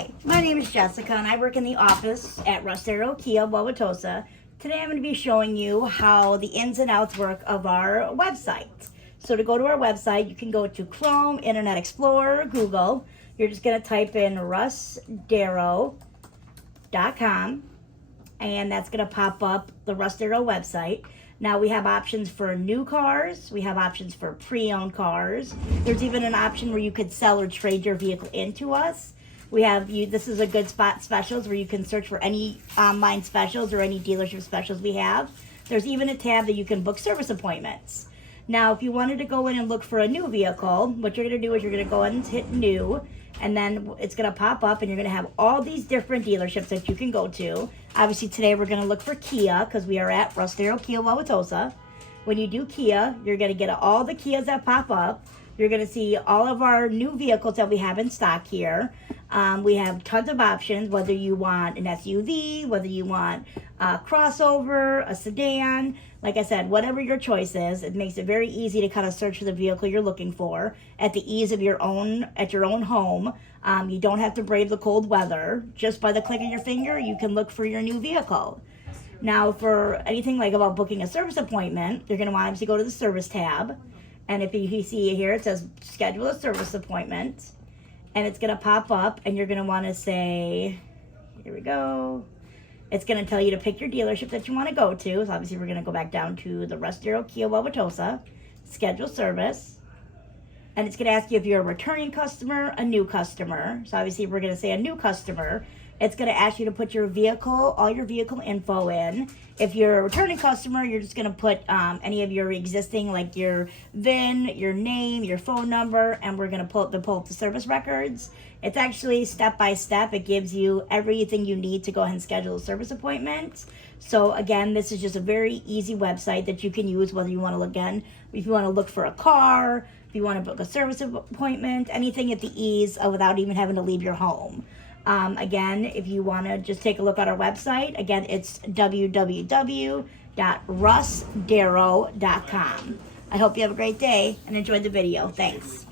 Hi, my name is Jessica and I work in the office at Russ Darrow, Kia, Wauwatosa. Today I'm going to be showing you how the ins and outs work of our website. So to go to our website, you can go to Chrome, Internet Explorer, Google. You're just going to type in russdarrow.com and that's going to pop up the Russ Darrow website. Now we have options for new cars, we have options for pre-owned cars. There's even an option where you could sell or trade your vehicle into us. We have this is a good spot specials where you can search for any online specials or any dealership specials we have. There's even a tab that you can book service appointments. Now if you wanted to go in and look for a new vehicle, what you're going to do is you're going to go in and hit new, and then it's going to pop up and you're going to have all these different dealerships that you can go to. Obviously today we're going to look for Kia because we are at Russ Darrow, Kia, Wauwatosa. When you do Kia, you're going to get all the Kias that pop up. You're going to see all of our new vehicles that we have in stock here. We have tons of options, whether you want an SUV, whether you want a crossover, a sedan. Like I said, whatever your choice is, it makes it very easy to kind of search for the vehicle you're looking for at the ease of your own home. You don't have to brave the cold weather. Just by the click of your finger, you can look for your new vehicle. Now, for anything like about booking a service appointment, you're going to want to go to the service tab. And if you see here, it says schedule a service appointment. And it's going to pop up and you're going to want to say, here we go. It's going to tell you to pick your dealership that you want to go to. So obviously we're going to go back down to the Russ Darrow, Kia, Wauwatosa, schedule service. And it's going to ask you if you're a returning customer, a new customer. So obviously we're going to say a new customer. It's going to ask you to put your vehicle, all your vehicle info in. If you're a returning customer, you're just going to put any of your existing, like your VIN, your name, your phone number, and we're going to pull up the service records. It's actually step by step. It gives you everything you need to go ahead and schedule a service appointment. So again, this is just a very easy website that you can use whether you want to if you want to look for a car, if you want to book a service appointment, anything at the ease of without even having to leave your home. Again, if you want to just take a look at our website, again, it's www.russdarrow.com. I hope you have a great day and enjoyed the video. Thanks.